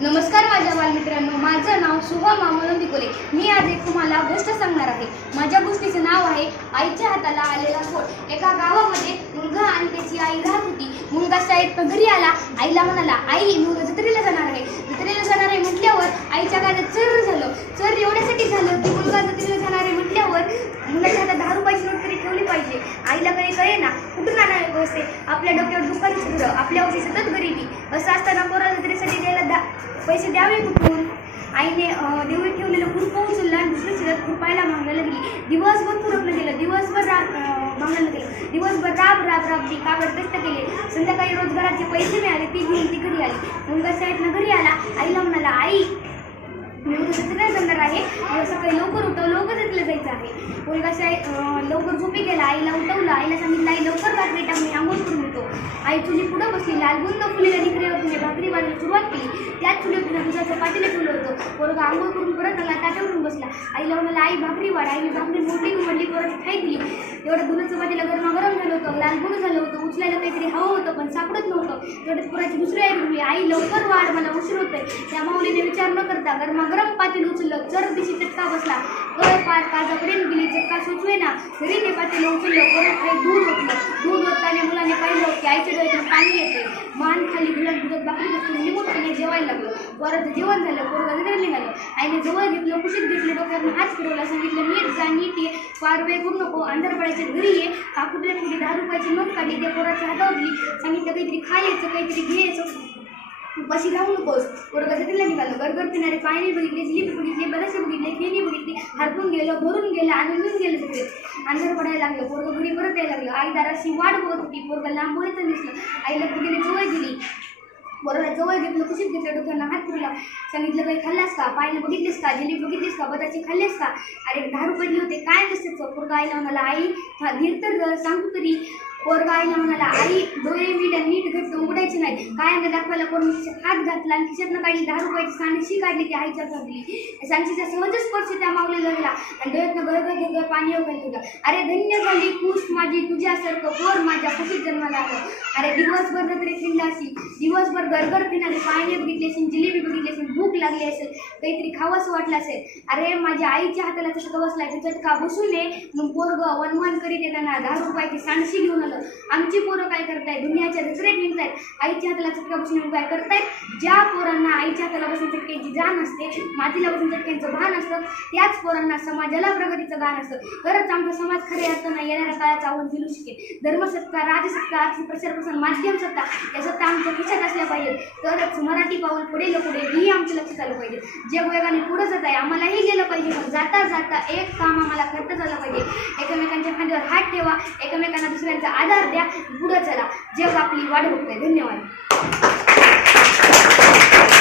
नमस्कार माझ्या बालमित्रांनो माझं नाव सुहा अमोल दिकोले मी आज एक तुम्हाला गोष्ट सांगणार आहे. माझ्या गोष्टीचं नाव आहे आईच्या हाताला आलेला फोड एका गावामध्ये मुलगा आणि त्याची आई राहत होती. मुलगा शाळेत घरी आला. आईला म्हणाला आई मुलगा जत्रेला जाणार आहे. जत्रेला जाणार आहे म्हटल्यावर आईच्या काळात चर झालं चर एवढ्यासाठी झालं की मुलगा जत्रेला जाणार आहे म्हटल्यावर मुलाच्या हातात दहा रुपयाची नोट तरी ठेवली आपल्याकडे कळे ना कुठून आणावे पैसे आपल्या डोक्यावर दुःखाची छत्र आपल्या औषधी सतत गरिबी. असं असताना पोराला जत्रेसाठी द्यायला दा पैसे द्यावे कुठून? आईने अं, ठेवलेलं खुरपं उचललं आणि दुसऱ्या शेतात खुरपायला मागायला गेली दिवसभर खुरपलं गेलं दिवसभर राब मागायला गेलं. दिवसभर राब राब राब ती कागद कष्ट केले. संध्याकाळी रोजगाराचे पैसे मिळाले ती घेऊन ती घरी आली. मुलगा शाळेतनं घरी आला. आईला म्हणाला आई मी उद्या काय जाणार आहे. सकाळी लवकर उठवलं आहे. मुलगा शाळेत लवकर झोपी गेला आईला उठवलं आईला सांगितलं आई लवकर भाकरी टाक मी आंघोळ करून येतो. आई चुली पुढं बसली लालबुंद फुलेल्या निकऱ्यावर तिने भाकरी बांधली सुरुवात केली. त्याच चुलीवर तिने दुधाचं पाटीला ठेवलं होतं. पोरगा आंघोळ करून परत आला ताट्यावरून बसला. आईला म्हणाला आई भाकरी वाढ आईने भाकरी मोठी उमडली परत खाई दिली. एवढं दुधाचं पाटीला गरमागरम झालं होतं लालबुंद झालं होतं उचलायला काहीतरी हवं होतं पण सापडत नव्हतं. तेवढंच पुराची दुसरी आई म्हणली आई लवकर वाढ मला उशीर होतंय. त्या माऊलीने विचार न करता गरमागरम पातेल उचललं चर दिशी चटका बसला. पार काजापर्यंत गेली चटका सुचवे ना तरी ते पातेल उचललं परत काही दूध ओतलं दूध ओतताना मुलाने पाहिलं की आईच्या डोळ्यातून पाणी येते मान खाली गुलाब दुधात बाकी बसून निमुटपणे जेवायला लागलं परत जेवण झालं पोरगा तिथे निघालं आईने जवळ घेतलं कुशीत घेतलं डोक्यावरून हात फिरवला सांगितलं नीट जा नीट ये फार वेळ करू नको अंधार घरी ये काकुटल्या थोडी दहा रुपयाची नोट काढली त्या पोराच्या हातावर दिली सांगितलं काहीतरी खायचं काहीतरी घ्यायचं बशी राहू नकोस पोरगा तिला निघालं? गरगर पिणारे पायने बघितले जिलेबी बघितले बरेचसे बघितले खेळणी बघितली हरपून गेलं भरून गेलं आनंदून गेलं सगळे अंधार पडायला लागलं. पोरगं घरी परत यायला लागलं. आई दाराशी वाट बघत होती. पोरगा लांब येतं दिसलं. आईला कुठे जवळ दिली. बरोबर जवळ घेतलं कुशीत घेतलं डोक्याला हात फिरला सांगितलं काही खाल्लास का? पायला बघितलीस का? जिलेबी बघितलीस का? बदाचे खाल्लेस का? अरे दारू रुपये होते. काय नसते पोरगा आईला म्हणाला आई हा धीर तर सांगू सांगतो तरी. पोरगा आईला म्हणाला आई डोळे मीठ नीट घट्ट उघडायचे नाही. काय ना दाखवायला कोण हात घातला आणि खिशातनं काढली दहा रुपयाची सांडशी काढली ती आईच्या हातात दिली सांडशीचा सहज स्पर्श त्या माऊलीला लागला आणि डोळ्यातनं गळगळ गळगळ पाणी वगैरे होतं. अरे धन्य झाली खुश माझी तुझ्यासारखं पोर माझ्या खुशीत जन्माला आलं. अरे दिवसभर नजरे खिंडा असेल दिवसभर गरगर पिणारे पाणी बघितले असेल जिलेबी बघितली असेल भूक लागली असेल काहीतरी खावंसं वाटलं असेल. अरे माझ्या आईच्या हाताला चटका बसला तिच्यात चटका बसू नये. मग पोरग वनवन करीत येताना दहा रुपयाची सांडशी घेऊन होतं. आमची पोरं काय करतायत? दुनियाच्या दुसऱ्या निघतायत. आईच्या हाताला चटका बसून काय करतायत. ज्या पोरांना आईच्या हाताला बसून चटक्यांची जाण असते मातीला बसून चटक्यांचं भान असतं त्याच पोरांना समाजाला प्रगतीचं गाण असतं. खरंच आमचा समाज खरे असताना येणाऱ्या काळाचं आव्हान दिलू शकेल. धर्मसत्ता राजसत्ता आर्थिक प्रचार प्रसार माध्यम सत्ता या सत्ता आमच्या खिशात पाहिजे. तरच मराठी पाऊल पुढे पुढे ही आमचं लक्ष चालू पाहिजे. जे वेगाने पुढं जात आहे आम्हालाही गेलं पाहिजे. पण जाता जाता एक काम आम्हाला करता झालं पाहिजे. एकमेकांच्या खांद्यावर हात ठेवा. एकमेकांना दुसऱ्यांचा आधार द्या. पुढं चला. जग आपली वाढ बघतोय. धन्यवाद.